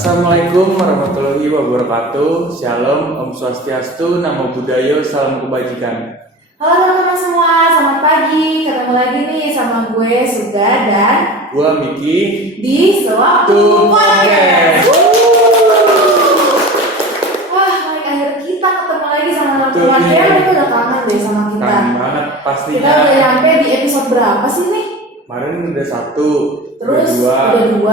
Assalamualaikum warahmatullahi wabarakatuh. Shalom, Om Swastiastu, Namo Buddhaya, salam kebajikan. Halo teman-teman semua, selamat pagi. Ketemu lagi nih sama gue Suga dan gue Miki di Sewaktu Podcast. Wah, hari akhir kita ketemu lagi sama teman-teman. Ya, mereka udah kangen deh sama kita. Kangen banget pastinya. Kita udah nyampe di episode berapa sih nih? Kemarin udah 1, Terus udah 2.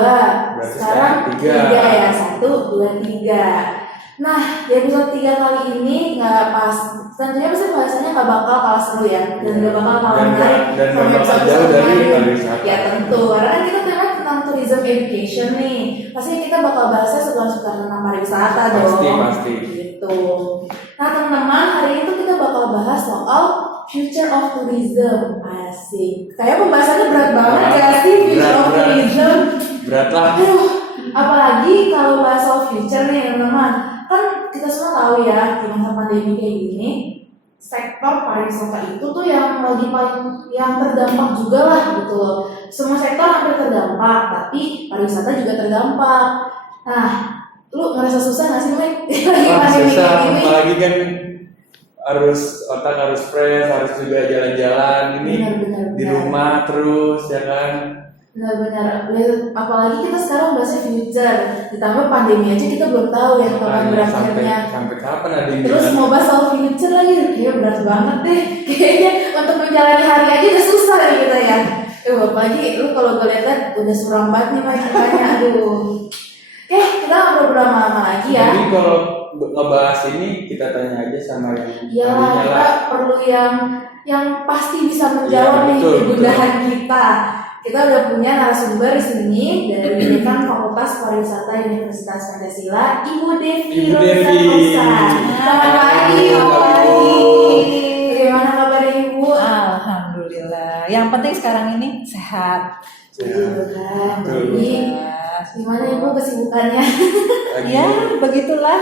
Berarti sekarang 3 ya, 1, 2, 3. Nah, di episode 3 kali ini nggak pas. Tentunya pasti bahasanya nggak bakal kalah seru ya, dan nggak bakal kalah menarik dan nggak bakal jauh dari pariwisata. Ya tentu, karena kan kita tema tentang tourism education nih. Pasti kita bakal bahasnya suka-suka tentang pariwisata dong. Pasti. Gitu. Nah teman-teman, hari ini tuh kita bakal bahas soal future of tourism. Asik. Kayak pembahasannya berat banget gak sih future of tourism? Berat lah. Apalagi kalau bahas soal future nih teman-teman. Kan kita semua tahu ya, di masa pandemi kayak gini, sektor pariwisata itu tuh yang lagi paling yang terdampak juga lah gitu. Semua sektor hampir terdampak, tapi pariwisata juga terdampak. Nah, lu ngerasa susah nggak sih, Mike? Lagi pandemi susah, kayak gini. apalagi kan otak harus fresh, harus juga jalan-jalan ini Benar. di rumah terus ya kan. Benar. Apalagi kita sekarang bahasnya future, ditambah pandemi aja kita belum tahu ya kapan berakhirnya. Sampai kapan ada yang Terus mau bahas soal future lagi, kayak berat banget deh. Kayaknya untuk menjalani hari aja udah susah nih kita ya. Apalagi lu kalau gue lihat udah suram banget nih Mike kitanya, aduh. Kita ngobrol lama-lama lagi ya. Jadi kalau ngebahas ini kita tanya aja sama yang Ya kita perlu yang pasti bisa menjawab nih kegundahan kita. Kita udah punya narasumber di sini dari Dekan Fakultas Pariwisata Universitas Pancasila, Ibu Devi Rosa. Selamat pagi, Bagaimana kabarnya Ibu? Alhamdulillah. Yang penting sekarang ini sehat. Kan. Jadi gimana Ibu kesibukannya? Ya begitulah.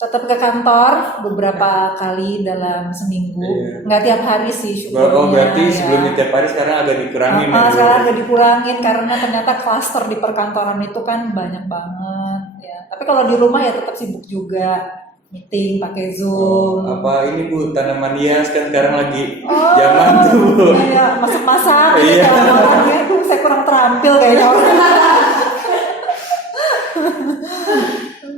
Tetap ke kantor beberapa kali dalam seminggu, nggak tiap hari sih syukurnya. Berarti ya. sebelumnya tiap hari sekarang agak dikurangin. Sekarang agak dikurangin karena ternyata klaster di perkantoran itu kan banyak banget ya. Tapi kalau di rumah ya tetap sibuk juga, meeting pakai Zoom. Apa ini Bu, tanaman hias kan sekarang lagi zaman tuh Bu. Iya, masak-masak Iya. Orangnya tuh saya kurang terampil kayaknya orang.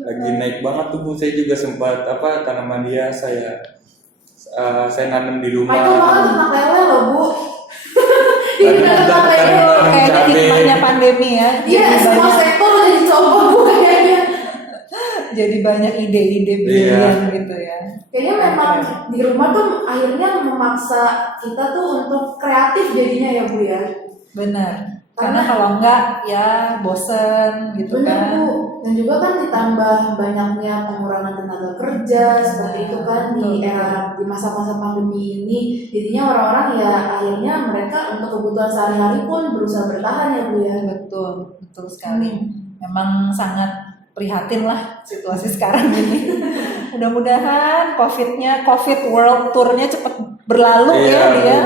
Lagi naik banget tuh Bu, saya juga sempat tanaman hias saya nanam di rumah. Michael banget ternak lele loh Bu. Ini udah ternak lele loh. Kayaknya hikmahnya pandemi ya. Iya, semua sektor udah dicoba Bu kayaknya. Jadi banyak ide-ide brilian gitu ya. Kayaknya memang di rumah tuh akhirnya memaksa kita tuh untuk kreatif jadinya ya Bu ya. Benar. Karena kalau enggak ya bosen gitu. Benar kan. Bu. Dan juga kan ditambah banyaknya pengurangan tenaga kerja seperti itu kan di masa-masa pandemi ini. Jadinya orang-orang ya akhirnya mereka untuk kebutuhan sehari-hari pun berusaha bertahan ya Bu ya. Betul sekali. Memang sangat prihatin lah situasi sekarang ini. Mudah-mudahan COVID World Tour-nya cepat berlalu ya dia.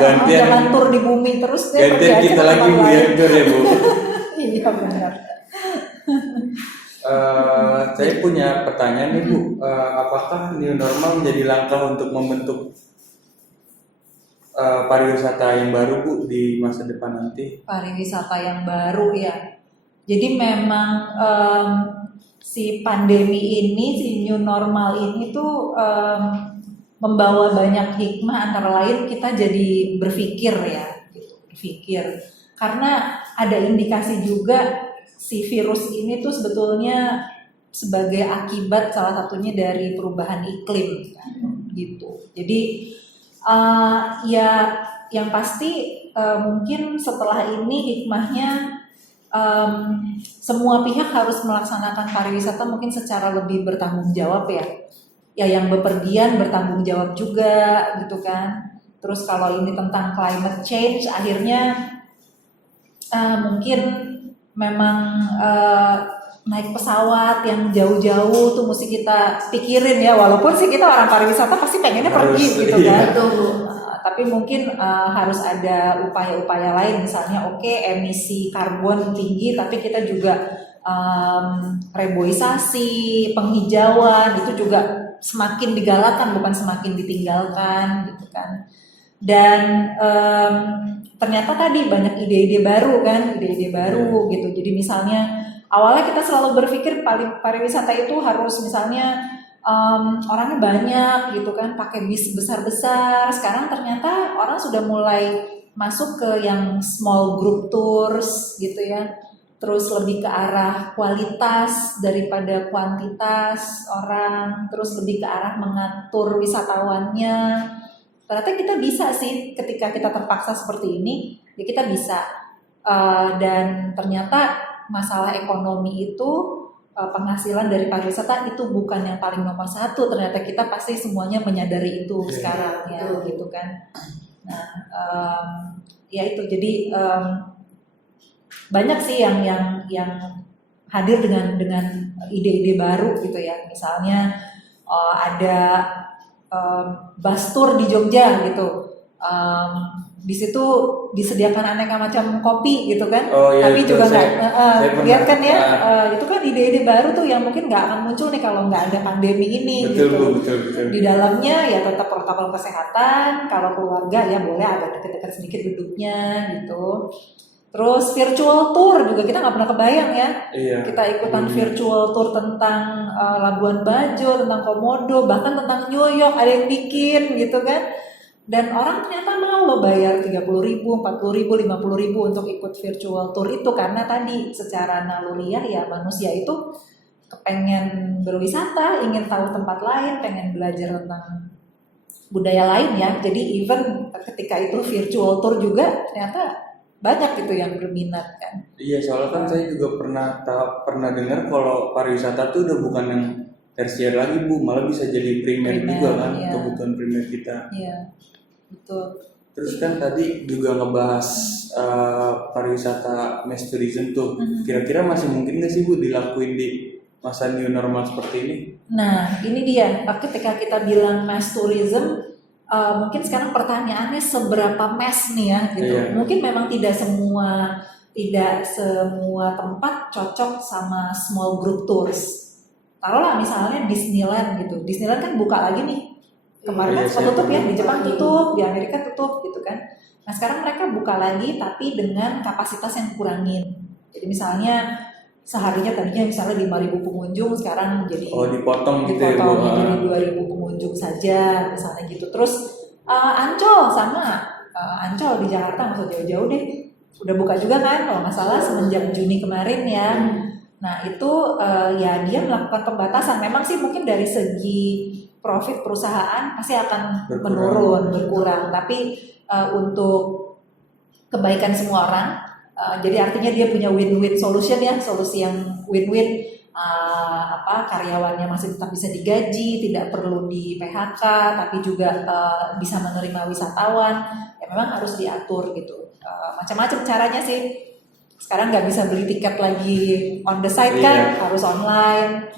Jangan tur di bumi terus deh. Gantian kita lagi Bu ya, tur ya Bu. Iya benar. Saya punya pertanyaan nih Bu, apakah new normal menjadi langkah untuk membentuk pariwisata yang baru Bu di masa depan nanti? Pariwisata yang baru ya. Jadi memang si pandemi ini, si new normal ini tuh membawa banyak hikmah, antara lain kita jadi berpikir ya, gitu, berpikir. Karena ada indikasi juga si virus ini tuh sebetulnya sebagai akibat salah satunya dari perubahan iklim, gitu. Jadi ya yang pasti mungkin setelah ini hikmahnya semua pihak harus melaksanakan pariwisata mungkin secara lebih bertanggung jawab ya. Ya yang bepergian bertanggung jawab juga gitu kan. Terus kalau ini tentang climate change akhirnya mungkin memang naik pesawat yang jauh-jauh tuh mesti kita pikirin ya, walaupun sih kita orang pariwisata pasti pengennya pergi gitu kan. Tapi mungkin harus ada upaya-upaya lain, misalnya emisi karbon tinggi tapi kita juga reboisasi, penghijauan itu juga semakin digalakkan bukan semakin ditinggalkan gitu kan. Dan ternyata tadi banyak ide-ide baru kan, ide-ide baru gitu. Jadi misalnya awalnya kita selalu berpikir pariwisata itu harus misalnya orangnya banyak gitu kan, pakai bis besar-besar. Sekarang ternyata orang sudah mulai masuk ke yang small group tours gitu ya. Terus lebih ke arah kualitas daripada kuantitas orang, terus lebih ke arah mengatur wisatawannya. Ternyata kita bisa sih ketika kita terpaksa seperti ini, ya kita bisa. Dan ternyata masalah ekonomi itu, penghasilan dari pariwisata itu bukan yang paling nomor satu. Ternyata kita pasti semuanya menyadari itu sekarang ya, gitu kan. Nah, ya itu jadi banyak sih yang hadir dengan ide-ide baru gitu ya. Misalnya ada bus tour di Jogja gitu. Di situ disediakan aneka macam kopi gitu kan, tapi juga nggak lihat kan ya, itu kan ide-ide baru tuh yang mungkin nggak akan muncul nih kalau nggak ada pandemi ini. Betul. Di dalamnya ya tetap protokol kesehatan, kalau keluarga ya boleh agak dekat-dekat sedikit duduknya gitu. Terus virtual tour juga kita nggak pernah kebayang ya. Iya. Kita ikutan virtual tour tentang Labuan Bajo, tentang Komodo, bahkan tentang New York ada yang bikin gitu kan. Dan orang ternyata mau lo bayar 30.000, 40.000, 50.000 untuk ikut virtual tour itu karena tadi secara naluriah ya manusia itu kepengen berwisata, ingin tahu tempat lain, pengen belajar tentang budaya lain ya. Jadi even ketika itu virtual tour juga ternyata banyak gitu yang berminat kan. Iya, soalnya kan saya juga pernah dengar kalau pariwisata tuh udah bukan yang tersier lagi Bu, malah bisa jadi primer juga kan, iya. kebutuhan primer kita. Iya, betul. Terus kan tadi juga ngebahas pariwisata mass tourism tuh. Kira-kira masih mungkin nggak sih Bu dilakuin di masa new normal seperti ini? Nah, ini dia. Ketika kita bilang mass tourism, mungkin sekarang pertanyaannya seberapa mass nih ya gitu. Iya. Mungkin memang tidak semua tempat cocok sama small group tours. Taruhlah misalnya Disneyland gitu. Disneyland kan buka lagi nih. Kemarin kan sempat tutup ya, di Jepang tutup, di Amerika tutup gitu kan. Nah sekarang mereka buka lagi tapi dengan kapasitas yang kurangin. Jadi misalnya seharinya tadinya misalnya 5.000 pengunjung, sekarang jadi dipotong gitu ya Bu. jadi 2.000 pengunjung saja misalnya gitu. Terus Ancol sama Ancol di Jakarta nggak usah jauh-jauh deh, udah buka juga kan kalau nggak salah semenjak Juni kemarin ya. Nah itu ya dia melakukan pembatasan. Memang sih mungkin dari segi profit perusahaan pasti akan berkurang. Tapi untuk kebaikan semua orang, jadi artinya dia punya win-win solution ya, solusi yang win-win. Karyawannya masih tetap bisa digaji, tidak perlu di PHK, tapi juga bisa menerima wisatawan. Ya memang harus diatur gitu. Macam-macam caranya sih. Sekarang nggak bisa beli tiket lagi on the site kan, harus online.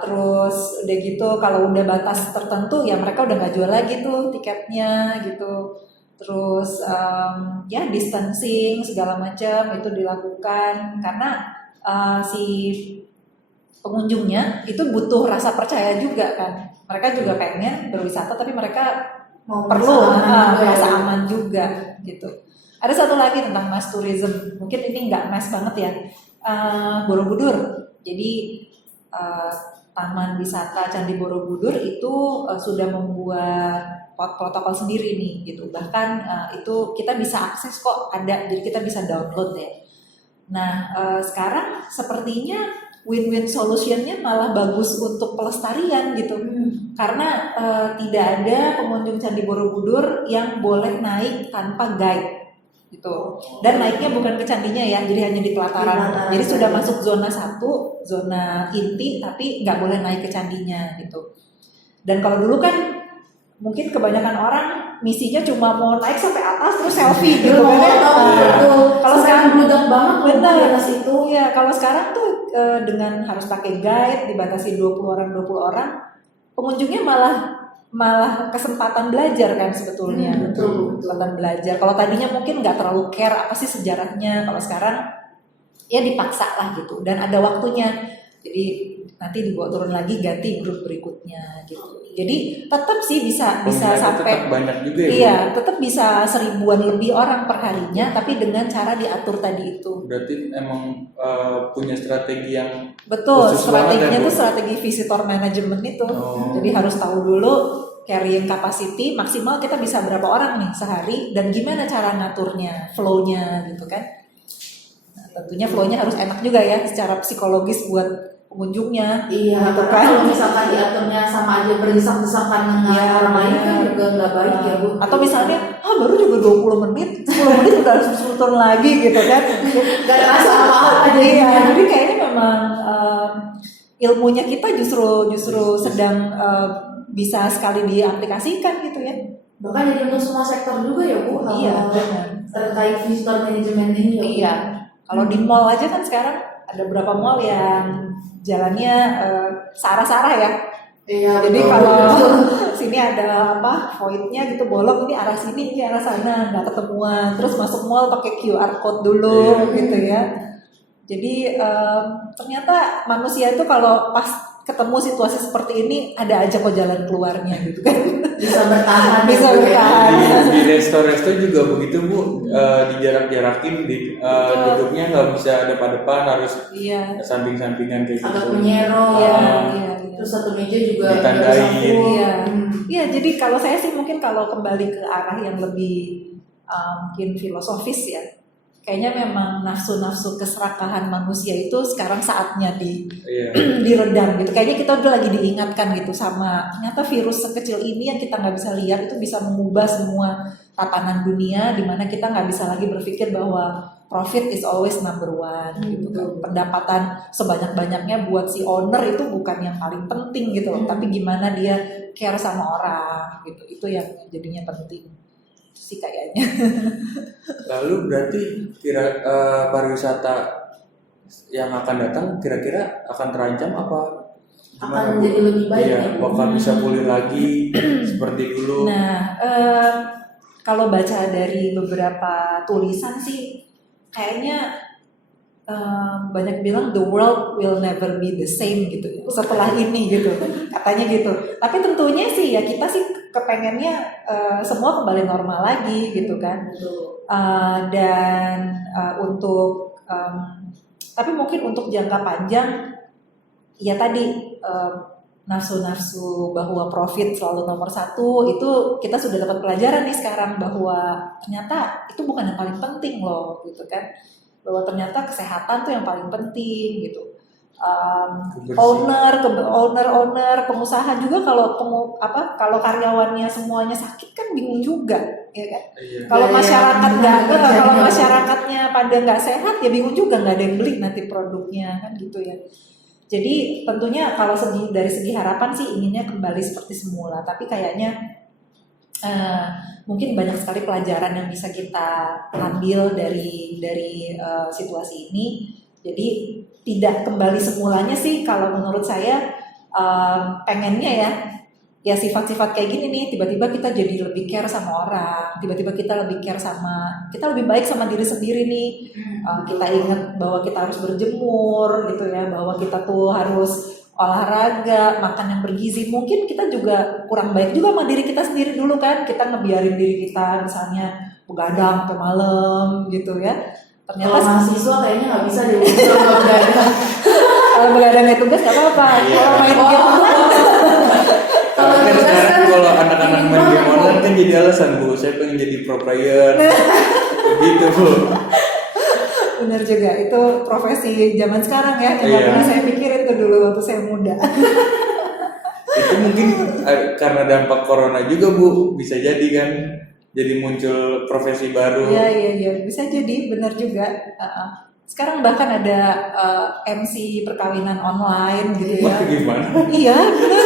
Terus udah gitu kalau udah batas tertentu ya mereka udah nggak jual lagi tuh tiketnya gitu. Terus ya distancing segala macam itu dilakukan karena si pengunjungnya itu butuh rasa percaya juga kan. Mereka juga pengen berwisata tapi mereka perlu rasa aman juga gitu. Ada satu lagi tentang mass tourism, mungkin ini nggak mass banget ya, Borobudur. Jadi Taman Wisata Candi Borobudur itu sudah membuat protokol sendiri nih gitu. Bahkan itu kita bisa akses kok ada, jadi kita bisa download ya. Nah sekarang sepertinya win-win solutionnya malah bagus untuk pelestarian gitu. Karena tidak ada pengunjung Candi Borobudur yang boleh naik tanpa guide gitu. Dan naiknya bukan ke candinya ya, jadi hanya di pelataran. Jadi sudah masuk zona 1, zona inti, tapi nggak boleh naik ke candinya gitu. Dan kalau dulu kan mungkin kebanyakan orang misinya cuma mau naik sampai atas terus selfie gitu kan. Kalau sekarang bludak banget benar itu. Ya, kalau sekarang tuh dengan harus pakai guide, dibatasi 20 orang, pengunjungnya malah kesempatan belajar kan sebetulnya. Betul. Kesempatan belajar. Kalau tadinya mungkin nggak terlalu care apa sih sejarahnya, kalau sekarang ya dipaksa lah gitu, dan ada waktunya. Jadi nanti dibawa turun lagi, ganti grup berikutnya gitu. Jadi tetap sih bisa Peminatnya sampai tetap banyak juga ya, Bu? iya, tetap bisa 1000-an lebih orang perharinya, tapi dengan cara diatur tadi itu. Berarti emang punya strategi yang Betul, khusus banget strateginya ya, Bu? itu strategi visitor management itu. Oh. Jadi harus tahu dulu carrying capacity maksimal kita bisa berapa orang nih sehari, dan gimana cara ngaturnya, flow-nya gitu kan. Nah, tentunya flow-nya harus enak juga ya secara psikologis buat pengunjungnya. Iya, Gitu karena kan. kalau misalkan diaturnya sama aja berdesak-desakan dengan Iya, orang lain kan benar. juga nggak baik ya Bu. Atau misalnya, baru juga 20 menit, 10 menit udah harus turun lagi gitu kan. nggak rasa apa-apa Iya, jadinya. jadi kayaknya memang ilmunya kita justru sedang bisa sekali diaplikasikan gitu ya. Bahkan jadi untuk semua sektor juga ya Bu. Iya, hal-hal benar. terkait visitor management ini ya Bu. Iya. Kalau di mall aja kan sekarang ada beberapa mall yang jalannya searah-searah ya. Iya. Jadi betul. kalau sini ada voidnya gitu bolong, ini arah sini, ini arah sana, nggak ketemuan. Terus masuk mall pakai QR code dulu gitu ya. Jadi ternyata manusia itu kalau pas ketemu situasi seperti ini ada aja kok jalan keluarnya gitu kan. bisa bertahan. Bisa ya, Bu, ya. bertahan. Di resto-resto juga begitu, Bu. Dijarak-jarakin, duduknya nggak bisa depan-depan, harus Iya. samping-sampingan kayak Agak gitu. menyerong. Iya, Ah. iya. Terus satu meja juga Ditandain. nggak disambung. Iya. Hmm. Iya, jadi kalau saya sih mungkin kalau kembali ke arah yang lebih mungkin filosofis ya, kayaknya memang nafsu-nafsu keserakahan manusia itu sekarang saatnya Iya. diredam gitu. Kayaknya kita udah lagi diingatkan gitu sama ternyata virus sekecil ini yang kita nggak bisa lihat itu bisa mengubah semua tatanan dunia, di mana kita nggak bisa lagi berpikir bahwa profit is always number one gitu kan. Pendapatan sebanyak-banyaknya buat si owner itu bukan yang paling penting gitu loh, tapi gimana dia care sama orang gitu. Itu yang jadinya penting sih kayaknya. Lalu berarti pariwisata yang akan datang kira-kira akan terancam apa? Akan jadi lebih baik Iya, ya, Bu. bakal bisa pulih lagi seperti dulu. Nah, kalau baca dari beberapa tulisan sih, kayaknya banyak bilang the world will never be the same gitu ya setelah ini gitu, katanya gitu. Tapi tentunya sih ya kita sih kepengennya semua kembali normal lagi gitu kan. Dan untuk tapi mungkin untuk jangka panjang ya tadi nafsu-nafsu bahwa profit selalu nomor satu itu kita sudah dapat pelajaran nih sekarang bahwa ternyata itu bukan yang paling penting loh gitu kan, bahwa ternyata kesehatan tuh yang paling penting gitu. Owner, pengusaha juga kalau karyawannya semuanya sakit kan bingung juga, ya kan? Iya. Kalau masyarakat nggak, benar. kalau masyarakatnya pada nggak sehat ya bingung juga, nggak ada yang beli nanti produknya kan gitu ya. Jadi tentunya kalau dari segi harapan sih inginnya kembali seperti semula, tapi kayaknya mungkin banyak sekali pelajaran yang bisa kita ambil dari situasi ini. Jadi tidak kembali semulanya sih kalau menurut saya pengennya ya sifat-sifat kayak gini nih, tiba-tiba kita jadi lebih care sama orang, tiba-tiba kita lebih care kita lebih baik sama diri sendiri nih. Kita ingat bahwa kita harus berjemur gitu ya, bahwa kita tuh harus olahraga, makan yang bergizi. Mungkin kita juga kurang baik juga sama diri kita sendiri dulu kan, kita ngebiarin diri kita misalnya begadang sampai malam gitu ya. Kalau Ternyata mahasiswa kayaknya nggak bisa deh kalau begadang. kalau begadang naik tugas nggak apa-apa. Iya. Kalau main game Kalau Kan tugas sekarang kan kalau anak-anak main game online kan jadi alasan, Bu, saya pengen jadi pro player. Gitu, Bu. bener juga, itu profesi zaman sekarang ya, yang nggak Iya. pernah saya pikirin tuh dulu waktu saya muda. Itu mungkin karena dampak corona juga, Bu, bisa jadi kan, jadi muncul profesi baru. Iya, bisa jadi, benar juga. Sekarang bahkan ada MC perkawinan online gitu Wah, ya. gimana? Iya, benar.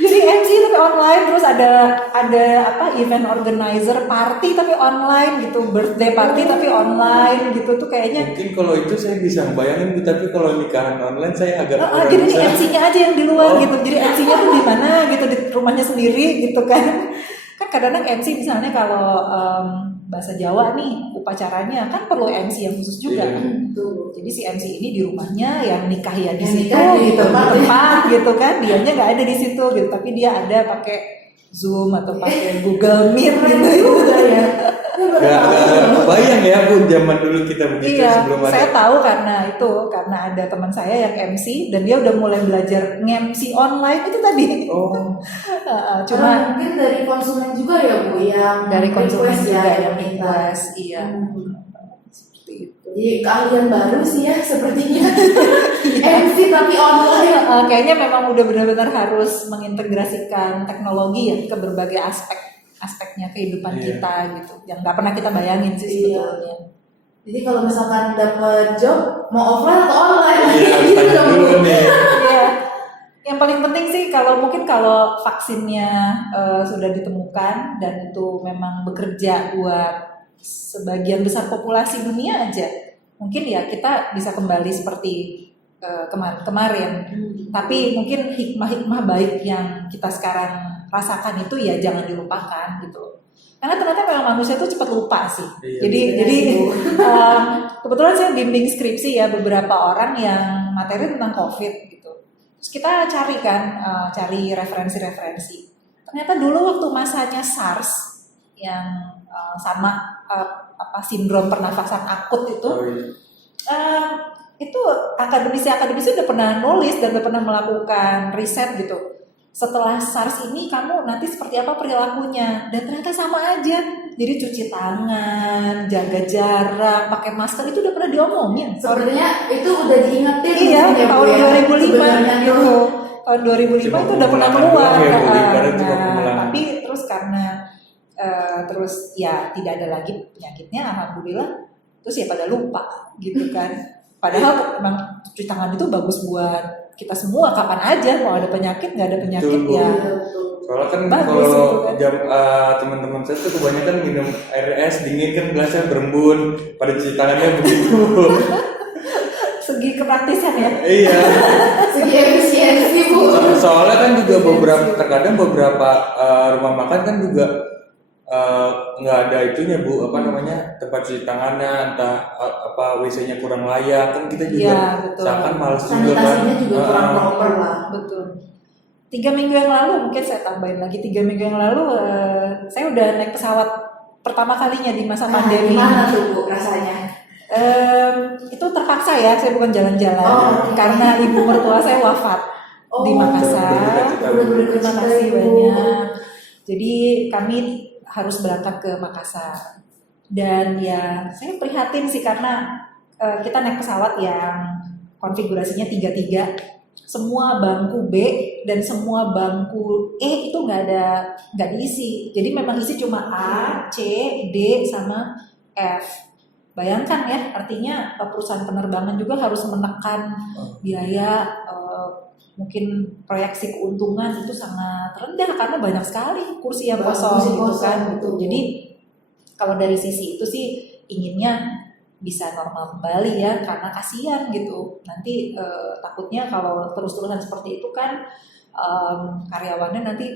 Jadi MC tapi online, terus ada event organizer party tapi online gitu, birthday party tapi online gitu tuh kayaknya. Mungkin kalau itu saya bisa bayangin, Bu, tapi kalau nikahan online saya agak kurang Jadi ini bisa. MC-nya aja yang di luar Oh. gitu. Jadi MC-nya tuh di mana gitu, di rumahnya sendiri gitu kan. Kan kadang-kadang MC misalnya kalau bahasa Jawa nih upacaranya kan perlu MC yang khusus juga. Iya. Tuh. Jadi si MC ini di rumahnya yang nikah ya di Yang situ nikah di gitu, di tempat, tempat gitu kan, dianya nggak ada di situ gitu, tapi dia ada pakai Zoom atau pakai Google Meet Keren gitu. juga ya. Gak kebayang ya Bu, zaman dulu kita begitu Iya, sebelum ada. saya tahu karena ada teman saya yang MC dan dia udah mulai belajar nge-MC online itu tadi. Oh, Cuma mungkin dari konsumen juga ya Bu yang dari konsumen request juga ya, yang minta. request, iya. Seperti itu. Jadi keahlian baru sih ya sepertinya. MC tapi online. Kayaknya memang udah benar-benar harus mengintegrasikan teknologi ya ke berbagai aspeknya kehidupan Iya. kita gitu, yang nggak pernah kita bayangin sih Iya. sebetulnya. Jadi kalau misalkan dapat job mau offline atau online? iya, Gitu tanya dong, dulu Bu. nih. Iya. Yang paling penting sih kalau vaksinnya sudah ditemukan dan itu memang bekerja buat sebagian besar populasi dunia aja, mungkin ya kita bisa kembali seperti kemarin. Tapi mungkin hikmah-hikmah baik yang kita sekarang rasakan itu ya jangan dilupakan gitu. Karena ternyata memang manusia itu cepat lupa sih. Iya. Jadi kebetulan saya bimbing skripsi ya beberapa orang yang materi tentang COVID gitu. Terus kita cari referensi-referensi. Ternyata dulu waktu masanya SARS yang sama sindrom pernafasan akut itu, Oh, iya. itu akademisi udah pernah nulis dan udah pernah melakukan riset gitu. Setelah SARS ini kamu nanti seperti apa perilakunya, dan ternyata sama aja. Jadi cuci tangan, jaga jarak, pakai masker itu udah pernah diomongin. Sepertinya itu udah diingetin. Iya, mungkin ya, Bu, tahun ya. 2005 Sebenarnya gitu. tuh. Tahun 2005 Cuma itu udah pernah pengulangan keluar. doang ya, Bu, ibarat cuma Nah, pengulangan. tapi terus karena terus ya tidak ada lagi penyakitnya, alhamdulillah. Terus ya pada lupa gitu kan. Padahal memang cuci tangan itu bagus buat kita semua kapan aja, mau ada penyakit nggak ada penyakit Betul, Bu. ya. Iya, betul. Soalnya kan Bagus kalau itu kan. teman-teman saya tuh kebanyakan minum air es dingin kan gelasnya berembun, pada cuci tangannya begitu. Segi kepraktisan ya. Iya. Segi efisiensi Bu. Soalnya kan juga terkadang beberapa rumah makan kan juga nggak ada itunya Bu, apa namanya, tempat cuci tangannya, entah WC-nya kurang layak, kan kita juga Iya, betul. seakan malas juga kan. Sanitasinya juga kurang proper lah. Betul. 3 minggu yang lalu, mungkin saya tambahin lagi 3 minggu yang lalu, saya udah naik pesawat pertama kalinya di masa pandemi. Gimana tuh Bu rasanya? Itu terpaksa ya, saya bukan jalan-jalan Oh. karena ibu mertua saya wafat di Makassar. Bener-bener Terima cinta, kasih Ibu. banyak. Jadi kami harus berangkat ke Makassar. Dan ya saya prihatin sih karena kita naik pesawat yang konfigurasinya 3-3. Semua bangku B dan semua bangku E itu nggak diisi. Jadi memang isi cuma A, C, D sama F. Bayangkan ya, artinya perusahaan penerbangan juga harus menekan biaya, mungkin proyeksi keuntungan itu sangat rendah karena banyak sekali kursi yang kosong Kursi gitu kosong, kan. betul. Jadi kalau dari sisi itu sih inginnya bisa normal kembali ya, karena kasihan gitu. Nanti takutnya kalau terus-terusan seperti itu kan karyawannya nanti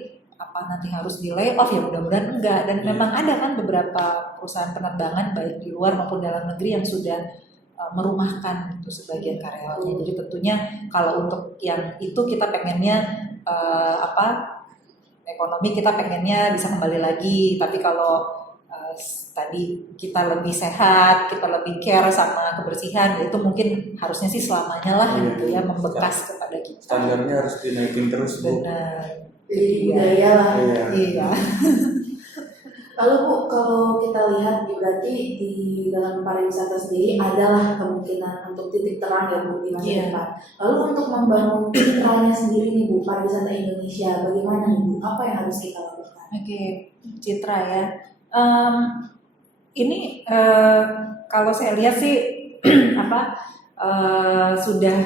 harus di lay off, ya mudah-mudahan enggak. Dan memang ada kan beberapa perusahaan penerbangan baik di luar maupun dalam negeri yang sudah merumahkan itu sebagian karyawannya. Jadi tentunya kalau untuk yang itu kita pengennya ekonomi kita pengennya bisa kembali lagi. Tapi kalau tadi kita lebih sehat, kita lebih care sama kebersihan, itu mungkin harusnya sih selamanya lah Iya. gitu ya, membekas kepada kita. Standarnya harus dinaikin terus Bu. Benar. Jadi budaya lah. Iya. Iya. Lalu Bu, kalau kita lihat berarti di dalam pariwisata sendiri adalah kemungkinan untuk titik terang ya Bu di masa Iya. depan. Lalu untuk membangun titik terangnya sendiri nih Bu, pariwisata Indonesia, bagaimana nih Bu? Apa yang harus kita lakukan? Oke, Citra ya. Ini kalau saya lihat sih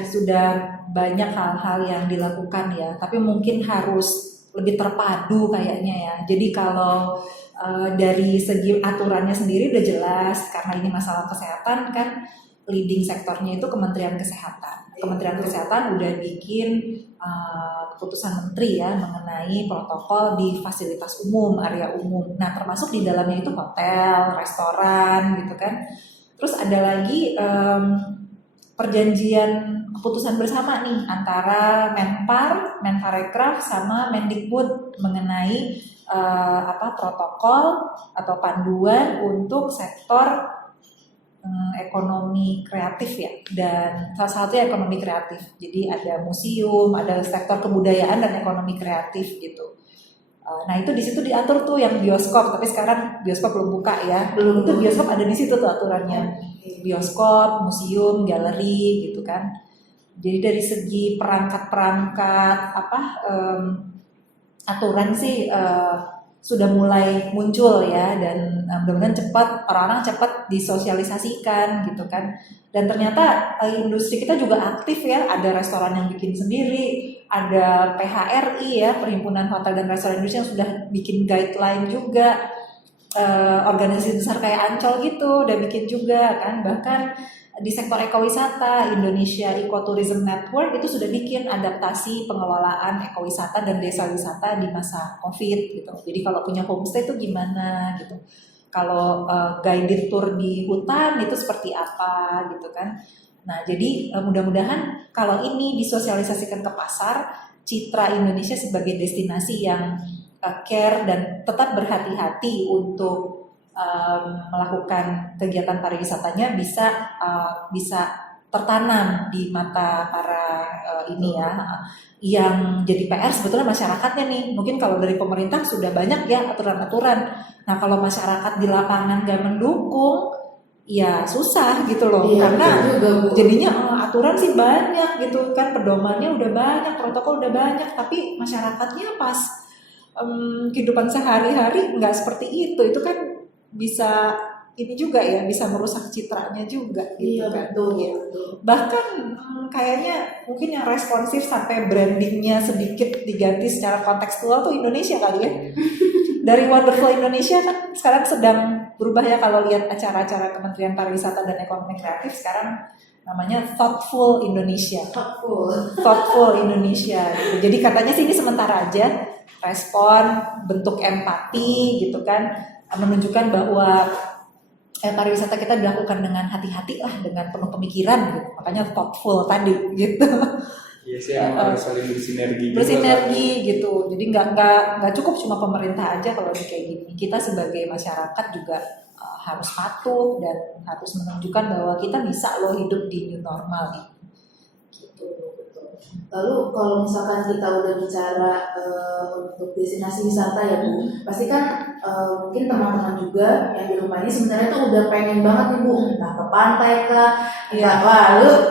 sudah banyak hal-hal yang dilakukan ya, tapi mungkin harus lebih terpadu kayaknya ya. Jadi kalau dari segi aturannya sendiri udah jelas karena ini masalah kesehatan kan, leading sektornya itu Kementerian Kesehatan. Kementerian Kesehatan udah bikin keputusan menteri ya mengenai protokol di fasilitas umum, area umum. Nah, termasuk di dalamnya itu hotel, restoran gitu kan. Terus ada lagi perjanjian keputusan bersama nih antara Menparekraf sama Mendikbud mengenai protokol atau panduan untuk sektor ekonomi kreatif ya, dan salah satunya ekonomi kreatif. Jadi ada museum, ada sektor kebudayaan dan ekonomi kreatif gitu. Nah itu di situ diatur tuh yang bioskop, tapi sekarang bioskop belum buka ya. Itu bioskop ada di situ tuh aturannya. Bioskop, museum, galeri gitu kan. Jadi dari segi perangkat-perangkat aturan sih sudah mulai muncul ya, dan mudah-mudahan cepat orang-orang cepat disosialisasikan gitu kan. Dan ternyata industri kita juga aktif ya, ada restoran yang bikin sendiri, ada PHRI ya, Perhimpunan Hotel dan Restoran Indonesia yang sudah bikin guideline juga, organisasi besar kayak Ancol gitu udah bikin juga kan. Bahkan di sektor ekowisata, Indonesia Ecotourism Network itu sudah bikin adaptasi pengelolaan ekowisata dan desa wisata di masa COVID gitu. Jadi kalau punya homestay itu gimana gitu. Kalau guided tour di hutan itu seperti apa gitu kan. Nah, jadi mudah-mudahan kalau ini disosialisasikan ke pasar, citra Indonesia sebagai destinasi yang care dan tetap berhati-hati untuk melakukan kegiatan pariwisatanya bisa tertanam di mata para ini ya. Yang jadi PR sebetulnya masyarakatnya nih. Mungkin kalau dari pemerintah sudah banyak ya aturan-aturan. Nah kalau masyarakat di lapangan gak mendukung, ya susah gitu loh. Iya, karena juga, jadinya aturan sih banyak gitu kan, pedomannya udah banyak, protokol udah banyak, tapi masyarakatnya pas kehidupan sehari-hari nggak seperti itu kan bisa ini juga ya, bisa merusak citranya juga gitu kan. Betul. Bahkan kayaknya mungkin yang responsif sampai brandingnya sedikit diganti secara kontekstual tuh Indonesia kali ya. Dari Wonderful Indonesia kan sekarang sedang berubah ya, kalau lihat acara-acara Kementerian Pariwisata dan Ekonomi Kreatif sekarang namanya Thoughtful Indonesia. Thoughtful Indonesia gitu. Jadi katanya sih ini sementara aja, respon bentuk empati gitu kan, menunjukkan bahwa pariwisata kita dilakukan dengan hati-hati lah, dengan penuh pemikiran gitu. Makanya thoughtful tadi gitu. Iya sih, emang harus saling bersinergi. Bersinergi gitu. Jadi nggak cukup cuma pemerintah aja kalau kayak gini. Kita sebagai masyarakat juga harus patuh dan harus menunjukkan bahwa kita bisa loh hidup di new normal ini. Gitu. Lalu kalau misalkan kita udah bicara untuk destinasi wisata ya Bu, pasti kan mungkin teman-teman juga yang di rumah ini sebenarnya tuh udah pengen banget nih Bu, entah ke pantai kah, wah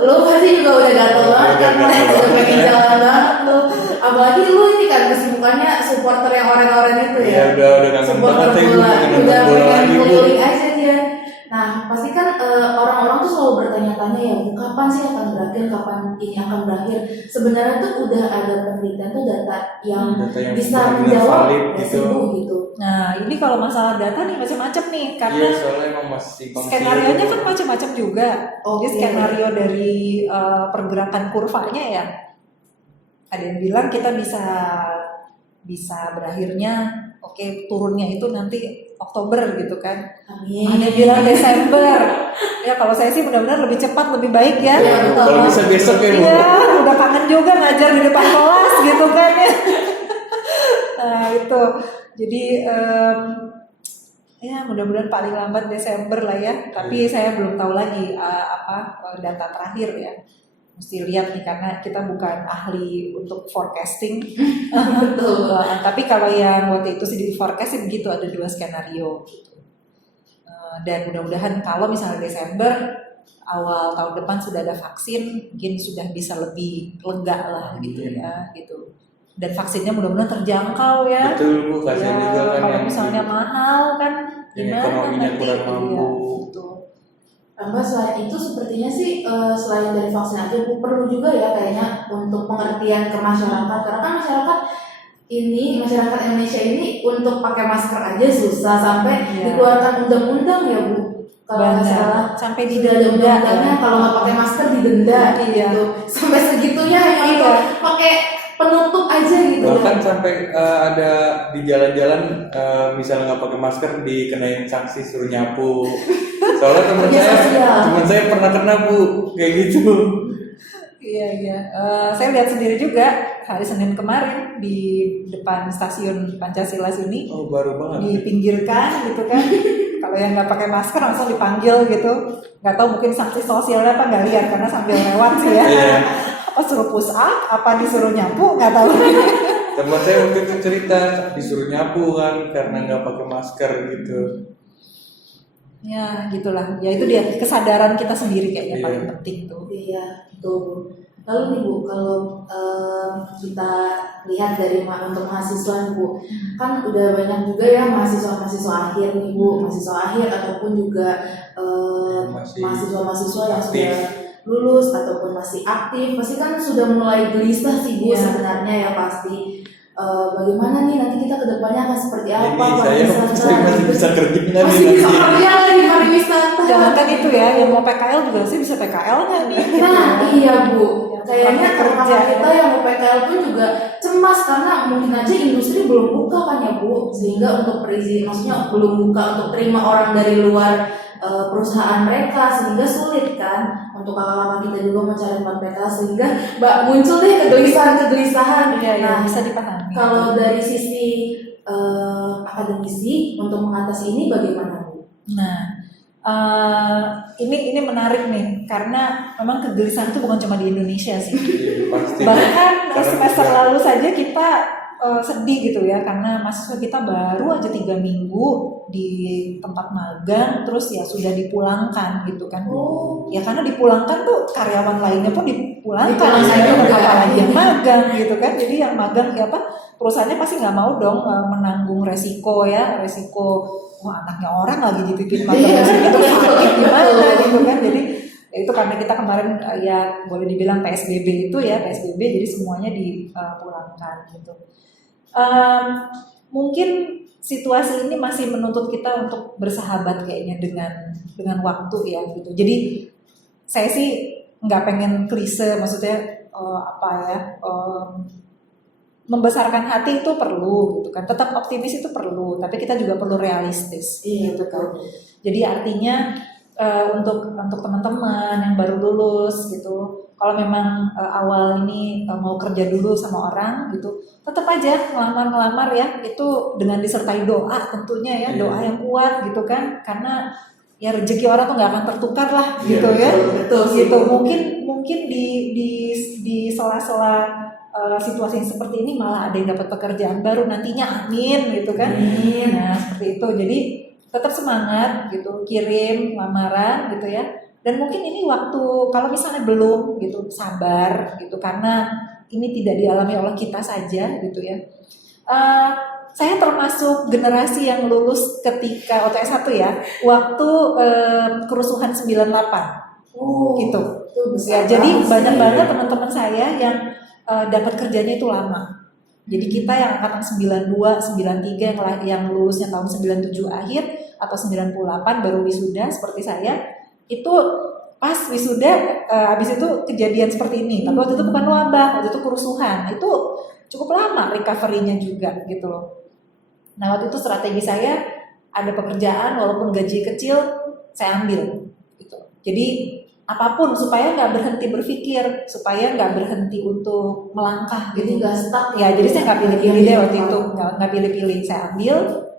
lu pasti juga udah gatel banget kan, udah pengen jalan banget tuh. Apalagi lu ini kan kesibukannya supporter yang orang-orang itu ya. Iya udah kangen supporter banget bola, udah pengen Bu. keliling aja dia. Nah, pasti kan orang-orang tuh selalu bertanya-tanya ya, Bu, kapan sih akan berakhir, kapan ini akan berakhir. Sebenarnya tuh udah ada penelitian tuh data yang bisa menjawab gitu. gitu. Nah, ini kalau masalah data nih macam-macam nih, karena soalnya emang masih skenario-nya kan macam-macam juga. Jadi skenario dari pergerakan kurvanya ya. Ada yang bilang kita bisa berakhirnya turunnya itu nanti Oktober gitu kan. Amin. Ada bilang Desember. Ya kalau saya sih benar-benar lebih cepat lebih baik ya. Ya kalau bisa besok ya Bu. Iya, udah kangen juga ngajar di depan kelas gitu kan ya. Nah itu. Jadi ya mudah-mudahan paling lambat Desember lah ya. Tapi saya belum tahu lagi data terakhir ya. Mesti lihat nih karena kita bukan ahli untuk forecasting. Betul. Tapi kalau yang waktu itu sih di forecast sih begitu, ada 2 skenario gitu. Dan mudah-mudahan kalau misalnya Desember awal tahun depan sudah ada vaksin, mungkin sudah bisa lebih lega lah gitu ya gitu. Dan vaksinnya mudah-mudahan terjangkau ya. Betul Bu, kasihan juga kan kalau yang misalnya mahal kan yang ekonominya kurang mampu. Gitu. Mbak, selain itu sepertinya sih selain dari vaksin aja Bu, perlu juga ya kayaknya untuk pengertian ke masyarakat, karena kan masyarakat Indonesia ini untuk pakai masker aja susah, sampai dikeluarkan undang-undang ya Bu, kalau nggak Benar. salah Sampai sudah ada didenda undang-undangnya ya. kalau nggak pakai masker didenda Iya. gitu. Sampai segitunya ya Iya. untuk pakai penutup aja gitu Bahkan ya. sampai ada di jalan-jalan misalnya nggak pakai masker dikenain sanksi suruh nyapu. Soalnya Kerja sosial. teman saya pernah kena Bu kayak gitu. Iya. Saya lihat sendiri juga hari Senin kemarin di depan stasiun Pancasila sini Oh baru banget. dipinggirkan gitu kan. Kalau yang nggak pakai masker langsung dipanggil gitu. Nggak tahu mungkin sanksi sosialnya apa nggak lihat karena sambil lewat sih ya. Iya. Apa suruh push up, apa disuruh nyapu nggak tahu. Teman saya waktu itu cerita disuruh nyapu kan karena nggak pakai masker gitu. Ya gitulah. Ya itu dia kesadaran kita sendiri kayaknya Iya. paling penting tuh. Iya, betul. Lalu nih Bu, kalau kita lihat dari untuk mahasiswa nih Bu, kan udah banyak juga ya mahasiswa akhir nih Bu, mahasiswa akhir ataupun juga Masih mahasiswa-mahasiswa yang aktif. sudah lulus ataupun masih aktif, pasti kan sudah mulai gelisah sih Bu Iya. sebenarnya ya pasti. Bagaimana nih nanti kita kedepannya akan seperti apa? Ini saya masih bisa kerja nggak masih nih bisa nanti? kerja lagi pariwisata. Jangankan itu ya, yang mau PKL juga sih bisa PKL nggak nih? Gitu. Nah iya Bu, Yang kayaknya kerja teman-teman ya. kita yang mau PKL pun juga cemas karena mungkin aja industri belum buka kan ya Bu, sehingga untuk perizinan maksudnya belum buka untuk terima orang dari luar perusahaan mereka, sehingga sulit kan untuk kakak-kakak kita juga mencari tempat PKL, sehingga muncul deh kegelisahan. Iya, Nah, bisa dipahami. kalau dari sisi akademisi untuk mengatasi ini bagaimana Bu? Nah, ini menarik nih karena memang kegelisahan itu bukan cuma di Indonesia sih. Iya, pasti. Bahkan Karena semester juga- lalu saja kita sedih gitu ya karena mahasiswa kita baru aja 3 minggu di tempat magang terus ya sudah dipulangkan gitu kan. Oh, Ya karena dipulangkan tuh karyawan lainnya pun dipulangkan, Dipulangkan ya, juga. apalagi yang magang gitu kan. Jadi yang magang ya apa perusahaannya pasti nggak mau dong menanggung resiko wah anaknya orang lagi dititipin magang Iya. di sini terus sakit gimana Betul. gitu kan. Jadi ya itu karena kita kemarin ya boleh dibilang PSBB itu ya PSBB jadi semuanya dipulangkan gitu. Mungkin situasi ini masih menuntut kita untuk bersahabat kayaknya dengan waktu ya gitu. Jadi saya sih nggak pengen klise, maksudnya membesarkan hati itu perlu gitu kan. Tetap optimis itu perlu, tapi kita juga perlu realistis iya gitu kan. betul. Jadi artinya untuk teman-teman yang baru lulus gitu, kalau memang awal ini mau kerja dulu sama orang gitu, tetap aja ngelamar ya itu dengan disertai doa tentunya ya, doa yang kuat gitu kan, karena ya rezeki orang tuh nggak akan tertukar lah gitu ya. Betul Gitu mungkin di sela-sela situasi yang seperti ini malah ada yang dapat pekerjaan baru nantinya, amin gitu kan. Amin. Nah seperti itu, jadi tetap semangat gitu, kirim lamaran gitu ya. Dan mungkin ini waktu kalau misalnya belum gitu, sabar gitu karena ini tidak dialami oleh kita saja gitu ya. Saya termasuk generasi yang lulus ketika waktu S1 ya, waktu kerusuhan 98 Oh, gitu. itu besar Ya, jadi banget banyak sih. banget teman-teman saya yang dapat kerjanya itu lama. Jadi kita yang angkatan 92, 93 yang lulusnya tahun 97 akhir atau 98 baru wisuda seperti saya, itu pas wisuda habis itu kejadian seperti ini. Tapi waktu itu bukan wabah, waktu itu kerusuhan. Itu cukup lama recovery-nya juga gitu loh. Nah, waktu itu strategi saya ada pekerjaan walaupun gaji kecil saya ambil gitu. Jadi apapun supaya nggak berhenti berpikir, supaya nggak berhenti untuk melangkah Jadi gitu. nggak stuck Ya jadi saya nggak pilih-pilih deh waktu Iya. itu, nggak pilih-pilih, saya ambil.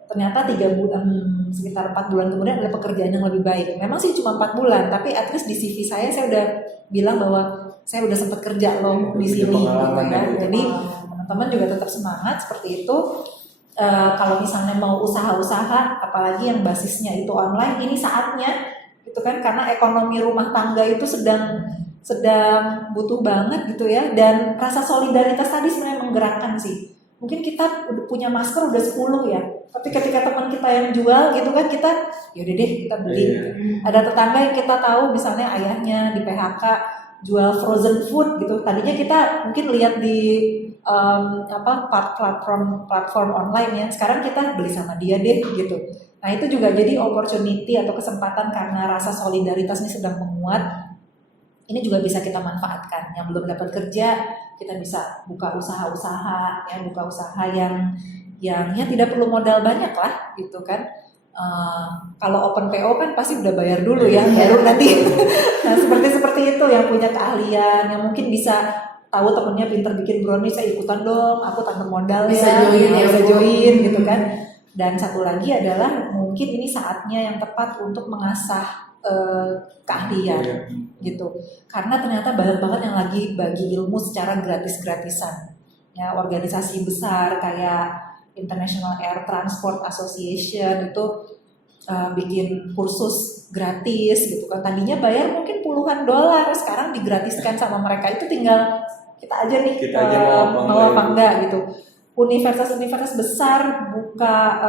Ternyata 3 bulan, sekitar 4 bulan kemudian ada pekerjaan yang lebih baik. Memang sih cuma 4 bulan, tapi at least di CV saya udah bilang bahwa saya udah sempat kerja loh di Punya sini gitu pengalaman ya. ya. Jadi teman-teman juga tetap semangat seperti itu. Kalau misalnya mau usaha-usaha, apalagi yang basisnya itu online, ini saatnya gitu kan, karena ekonomi rumah tangga itu sedang butuh banget gitu ya, dan rasa solidaritas tadi sebenarnya menggerakkan sih. Mungkin kita punya masker udah 10 ya, tapi ketika teman kita yang jual gitu kan, kita yaudah deh kita beli. Iya. Ada tetangga yang kita tahu misalnya ayahnya di PHK jual frozen food gitu, tadinya kita mungkin lihat di platform online ya. Sekarang kita beli sama dia deh gitu. Nah itu juga jadi opportunity atau kesempatan karena rasa solidaritas ini sedang menguat. Ini juga bisa kita manfaatkan. Yang belum dapat kerja, kita bisa buka usaha-usaha, ya buka usaha yang ya tidak perlu modal banyak lah, gitu kan. Kalau open PO kan pasti udah bayar dulu ya, baru nanti. Nah seperti itu yang punya keahlian, yang mungkin bisa tahu temennya pinter bikin brownies, saya ikutan dong, aku tanpa modal Bisa join gitu kan. Dan satu lagi adalah mungkin ini saatnya yang tepat untuk mengasah keahlian gitu, karena ternyata banyak banget yang lagi bagi ilmu secara gratis-gratisan ya. Organisasi besar kayak International Air Transport Association itu bikin kursus gratis gitu kan, tadinya bayar mungkin puluhan dolar, sekarang digratiskan sama mereka. Itu tinggal kita aja nih mau apa enggak gitu. Universitas-universitas besar buka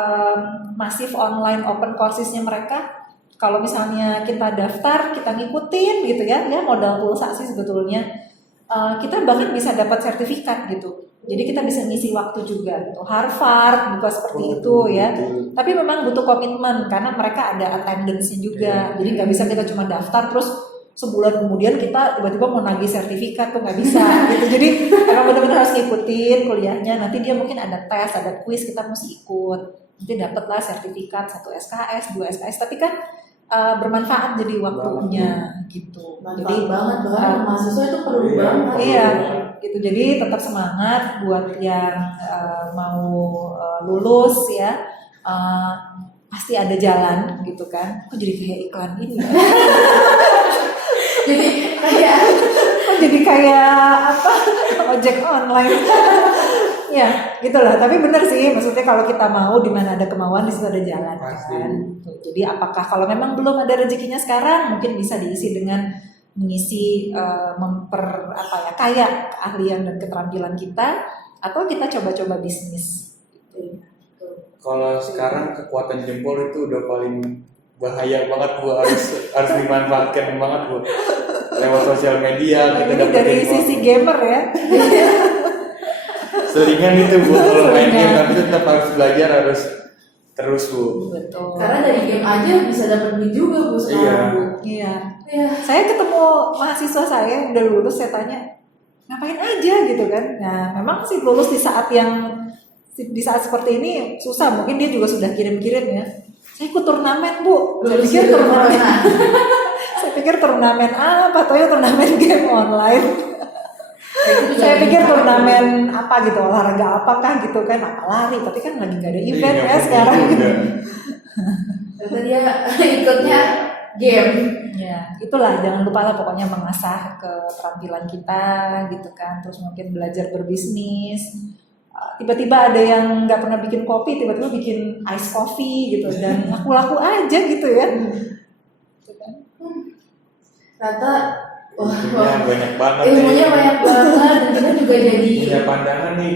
masif online open coursesnya mereka. Kalau misalnya kita daftar, kita ngikutin gitu ya modal pulsa sih sebetulnya. Kita bahkan bisa dapat sertifikat gitu. Jadi kita bisa ngisi waktu juga gitu. Harvard buka seperti itu ya. Tapi memang butuh komitmen karena mereka ada attendance-nya juga. Jadi nggak bisa kita cuma daftar terus sebulan kemudian kita tiba-tiba mau nagih sertifikat tuh nggak bisa gitu. Jadi emang benar-benar harus ngikutin kuliahnya. Nanti dia mungkin ada tes, ada kuis, kita mesti ikut. Nanti dapatlah sertifikat 1 SKS, 2 SKS. Tapi kan bermanfaat jadi waktunya gitu. Jadi banget mahasiswa itu perlu banget. Iya, gitu. Jadi tetap semangat buat yang mau lulus ya. Pasti ada jalan gitu kan. Kok jadi kayak iklan ini? jadi kayak apa? Ojek online. Ya, gitulah. Tapi benar sih, maksudnya kalau kita mau, di mana ada kemauan di situ ada jalan kan. Jadi apakah kalau memang belum ada rezekinya sekarang, mungkin bisa diisi dengan mengisi kaya keahlian dan keterampilan kita, atau kita coba-coba bisnis. Kalau sekarang kekuatan jempol itu udah paling bahaya banget Bu, harus dimanfaatkan banget Bu. Lewat sosial media kita dapat dari sisi gamer ya. Seringan itu Bu, kalau main game, tapi tetap harus belajar, harus terus Bu. Betul. Karena dari game aja bisa dapat duit juga Bu sekarang Bu. Iya. Saya ketemu mahasiswa saya yang udah lulus, saya tanya ngapain aja gitu kan. Nah memang sih lulus di saat seperti ini susah, mungkin dia juga sudah kirim-kirim ya. Saya ikut turnamen Bu. Saya pikir turnamen apa? Atau ya turnamen game online. Saya pikir turnamen apa gitu, olahraga apakah gitu kan, apa lari, tapi kan lagi gak ada event ya sekarang gitu. Ternyata dia ikutnya game. Ya, itulah, jangan lupa lah pokoknya mengasah keterampilan kita gitu kan, terus mungkin belajar berbisnis. Tiba-tiba ada yang nggak pernah bikin kopi, tiba-tiba bikin ice coffee gitu, dan laku-laku aja gitu ya. Ternyata banyak banget. Ilmunya banyak banget, dan kita juga jadi punya pandangan nih.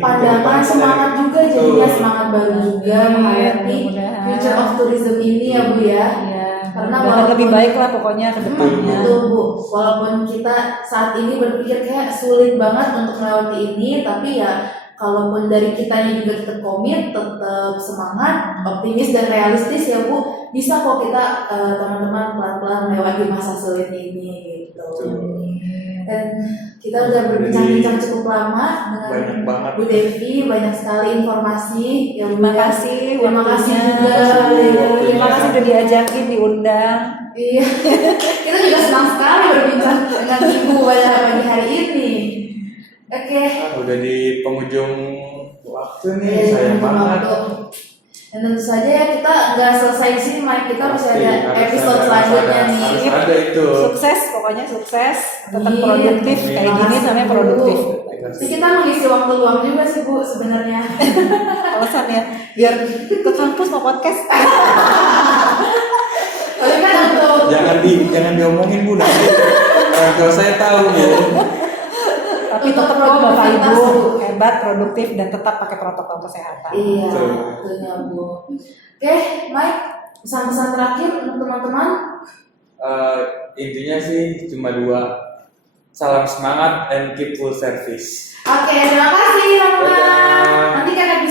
Semangat juga, jadinya semangat baru juga menghadapi future of tourism ini ya Bu ya. Karena lebih baik lah pokoknya ke depannya. Betul Bu, walaupun kita saat ini berpikir kayak sulit banget untuk melewati ini, tapi ya kalaupun dari kitanya juga tetap komit, tetap semangat, optimis dan realistis ya Bu, bisa kok kita teman-teman pelan-pelan melewati masa sulit ini gitu. Dan kita udah berbincang-bincang cukup lama dengan Bu Devi, banyak sekali informasi. Terima kasih juga. Terima kasih udah diajakin, diundang. Iya, kita juga senang sekali berbincang dengan Ibu pada pagi hari ini. Oke. Udah di penghujung waktu nih, sayang banget. Dan tentu saja ya kita nggak selesai di sini, Mike. Kita masih ada episode selanjutnya nih. Ada itu. Sukses, pokoknya sukses. Tetap produktif, kayak gini namanya produktif. Jadi kita mengisi waktu luang juga sih Bu sebenarnya. Alasan ya, biar ke kampus mau podcast. Tapi kan untuk jangan diomongin Bu, nanti orang tua saya tahu Bu. Tapi tetap Bapak Ibu hebat, produktif, dan tetap pakai protokol kesehatan. Iya, tentunya Bu. Oke, Mike, pesan-pesan terakhir untuk teman-teman? Intinya sih cuma 2. Salam semangat and keep full service. Oke, terima kasih teman-teman. Dadah. Nanti kan